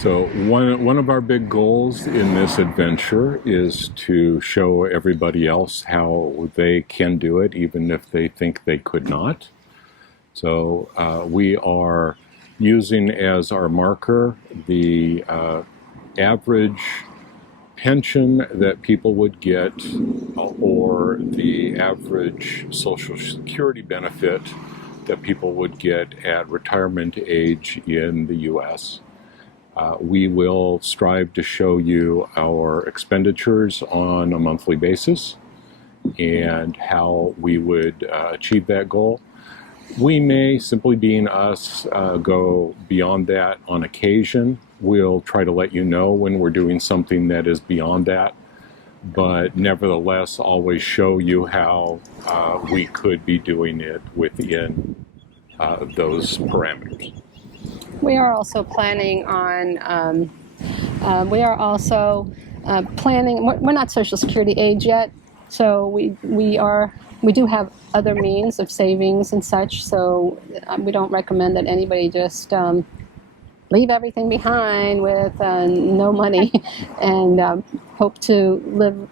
So one of our big goals in this adventure is to show everybody else how they can do it, even if they think they could not. So we are using as our marker the average pension that people would get, or the average Social Security benefit that people would get at retirement age in the U.S. We will strive to show you our expenditures on a monthly basis and how we would achieve that goal. We may, simply being us, go beyond that on occasion. We'll try to let you know when we're doing something that is beyond that, but nevertheless always show you how we could be doing it within those parameters. We are also planning on, planning, we're not Social Security age yet, so we do have other means of savings and such, so we don't recommend that anybody just leave everything behind with no money and hope to live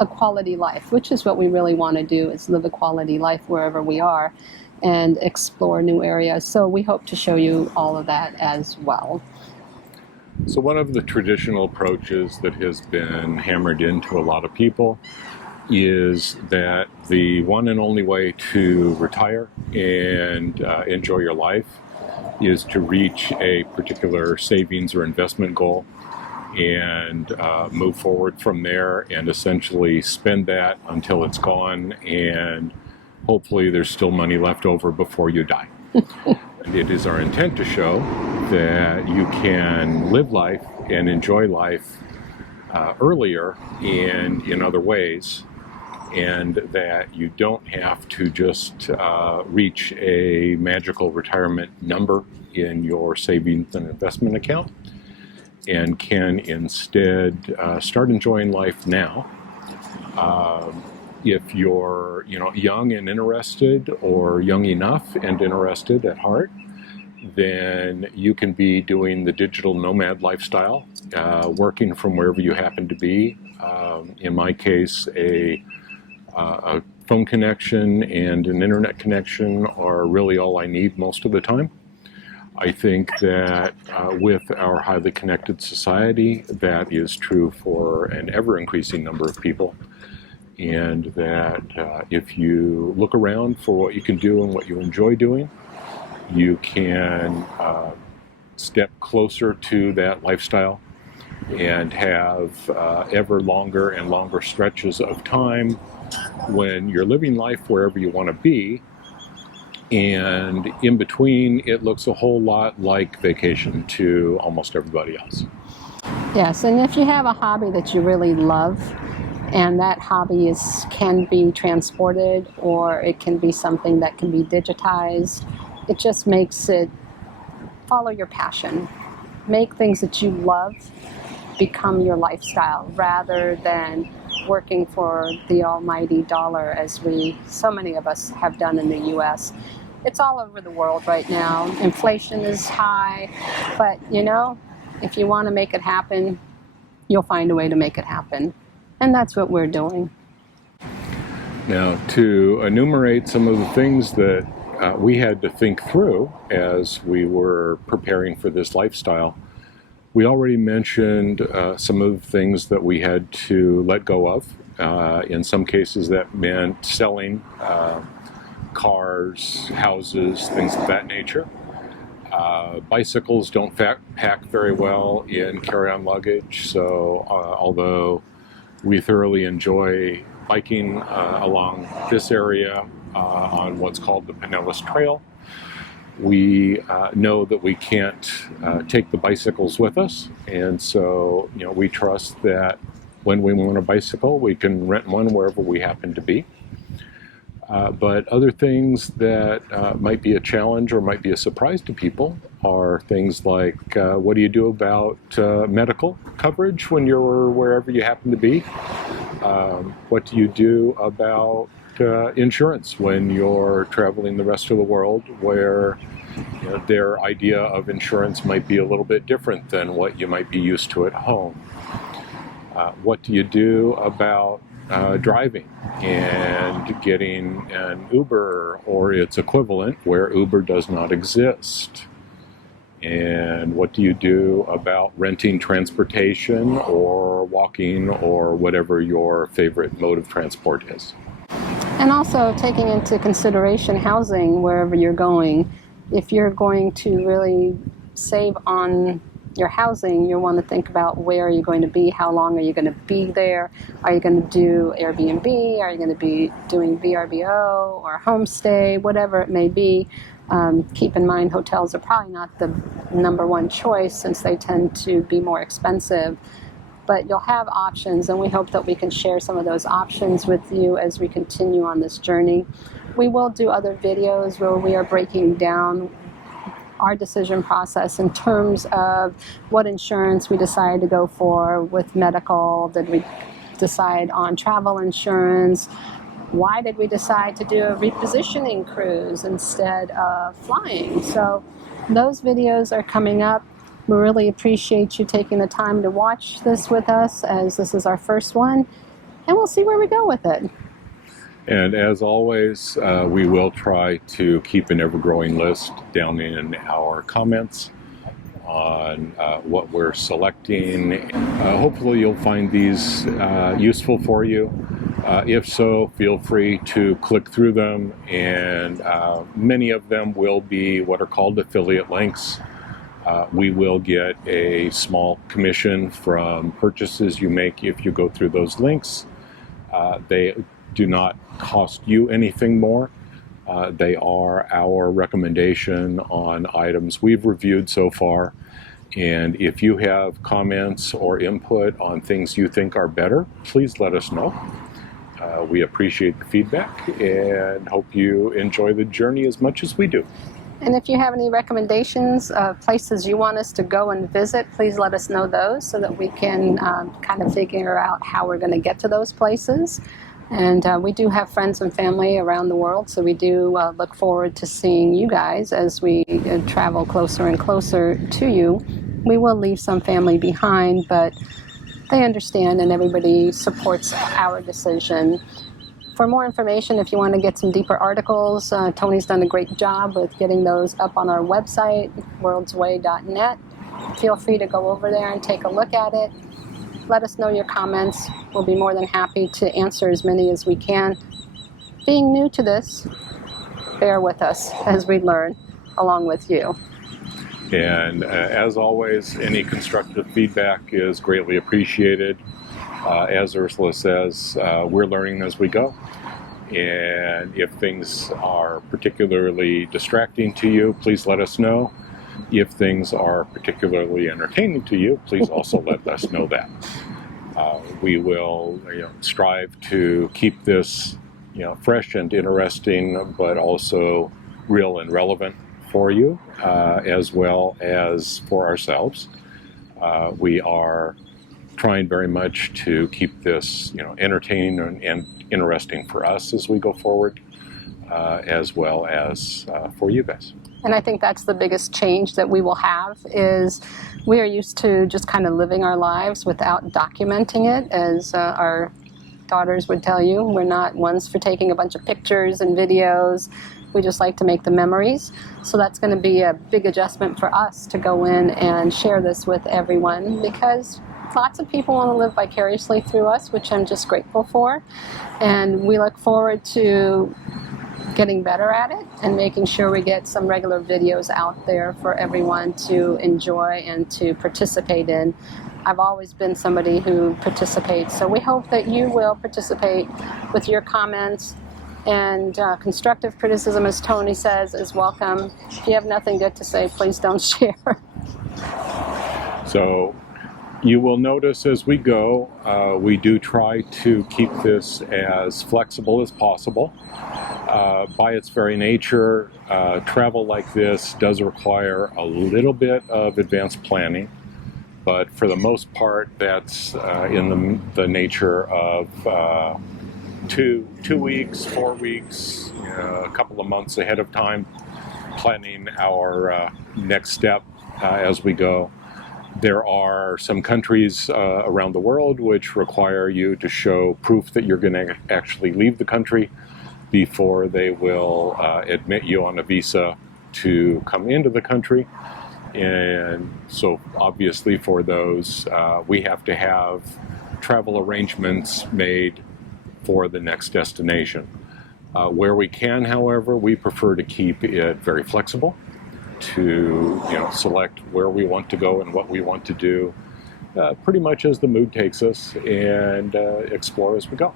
a quality life, which is what we really want to do, is live a quality life wherever we are and explore new areas. So we hope to show you all of that as well. So one of the traditional approaches that has been hammered into a lot of people is that the one and only way to retire and enjoy your life is to reach a particular savings or investment goal and move forward from there and essentially spend that until it's gone, and hopefully there's still money left over before you die. It is our intent to show that you can live life and enjoy life earlier and in other ways, and that you don't have to just reach a magical retirement number in your savings and investment account, and can instead start enjoying life now. If you're young and interested, or young enough and interested at heart, then you can be doing the digital nomad lifestyle, working from wherever you happen to be. In my case, a phone connection and an internet connection are really all I need most of the time. I think that with our highly connected society, that is true for an ever-increasing number of people. And that if you look around for what you can do and what you enjoy doing, you can step closer to that lifestyle and have ever longer and longer stretches of time when you're living life wherever you want to be. And in between, it looks a whole lot like vacation to almost everybody else. Yes, and if you have a hobby that you really love, and that hobby can be transported, or it can be something that can be digitized, it just makes it follow your passion. Make things that you love become your lifestyle, rather than working for the almighty dollar, as so many of us have done in the U.S. It's all over the world right now. Inflation is high, but if you want to make it happen, you'll find a way to make it happen. And that's what we're doing. Now, to enumerate some of the things that we had to think through as we were preparing for this lifestyle, we already mentioned some of the things that we had to let go of. In some cases, that meant selling cars, houses, things of that nature. Bicycles don't pack very well in carry-on luggage, so although we thoroughly enjoy biking along this area on what's called the Pinellas Trail, we know that we can't take the bicycles with us, and so we trust that when we want a bicycle, we can rent one wherever we happen to be. But other things that might be a challenge or might be a surprise to people are things like, what do you do about medical coverage when you're wherever you happen to be? What do you do about insurance when you're traveling the rest of the world, where their idea of insurance might be a little bit different than what you might be used to at home? What do you do about driving and getting an Uber or its equivalent where Uber does not exist? And what do you do about renting transportation or walking or whatever your favorite mode of transport is? And also taking into consideration housing wherever you're going. If you're going to really save on your housing, you want to think about where are you going to be, how long are you going to be there, are you going to do Airbnb, are you going to be doing VRBO or homestay, whatever it may be. Keep in mind hotels are probably not the number one choice since they tend to be more expensive, but you'll have options, and we hope that we can share some of those options with you as we continue on this journey. We will do other videos where we are breaking down our decision process in terms of what insurance we decided to go for with medical. Did we decide on travel insurance? Why did we decide to do a repositioning cruise instead of flying? So those videos are coming up. We really appreciate you taking the time to watch this with us, as this is our first one, and we'll see where we go with it. And as always, we will try to keep an ever-growing list down in our comments on what we're selecting. Hopefully you'll find these useful for you. If so, feel free to click through them, and many of them will be what are called affiliate links. We will get a small commission from purchases you make if you go through those links. They do not cost you anything more. They are our recommendation on items we've reviewed so far. And if you have comments or input on things you think are better, please let us know. We appreciate the feedback and hope you enjoy the journey as much as we do. And if you have any recommendations of places you want us to go and visit, please let us know those so that we can kind of figure out how we're going to get to those places. And we do have friends and family around the world, so we do look forward to seeing you guys as we travel closer and closer to you. We will leave some family behind, but they understand and everybody supports our decision. For more information, if you want to get some deeper articles, Tony's done a great job with getting those up on our website, WorldsAway.net. Feel free to go over there and take a look at it. Let us know your comments. We'll be more than happy to answer as many as we can. Being new to this, bear with us as we learn along with you. And as always, any constructive feedback is greatly appreciated. As Ursula says, we're learning as we go. And if things are particularly distracting to you, please let us know. If things are particularly entertaining to you, please also let us know that. We will strive to keep this fresh and interesting, but also real and relevant for you, as well as for ourselves. We are trying very much to keep this entertaining and interesting for us as we go forward, as well as for you guys. And I think that's the biggest change that we will have is we are used to just kind of living our lives without documenting it, as our daughters would tell you. We're not ones for taking a bunch of pictures and videos. We just like to make the memories. So that's going to be a big adjustment for us to go in and share this with everyone, because lots of people want to live vicariously through us, which I'm just grateful for. And we look forward to getting better at it and making sure we get some regular videos out there for everyone to enjoy and to participate in. I've always been somebody who participates, so we hope that you will participate with your comments, and constructive criticism, as Tony says, is welcome. If you have nothing good to say, please don't share. So you will notice as we go, we do try to keep this as flexible as possible. By its very nature, travel like this does require a little bit of advanced planning. But for the most part, that's in the nature of 2 weeks, 4 weeks, a couple of months ahead of time, planning our next step as we go. There are some countries around the world which require you to show proof that you're going to actually leave the country before they will admit you on a visa to come into the country. And so obviously for those, we have to have travel arrangements made for the next destination. Where we can, however, we prefer to keep it very flexible, to select where we want to go and what we want to do, pretty much as the mood takes us, and explore as we go.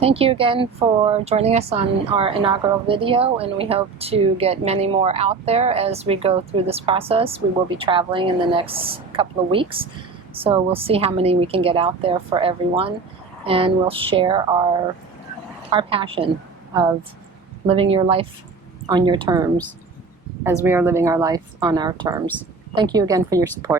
Thank you again for joining us on our inaugural video, and we hope to get many more out there as we go through this process. We will be traveling in the next couple of weeks, so we'll see how many we can get out there for everyone, and we'll share our passion of living your life on your terms as we are living our life on our terms. Thank you again for your support.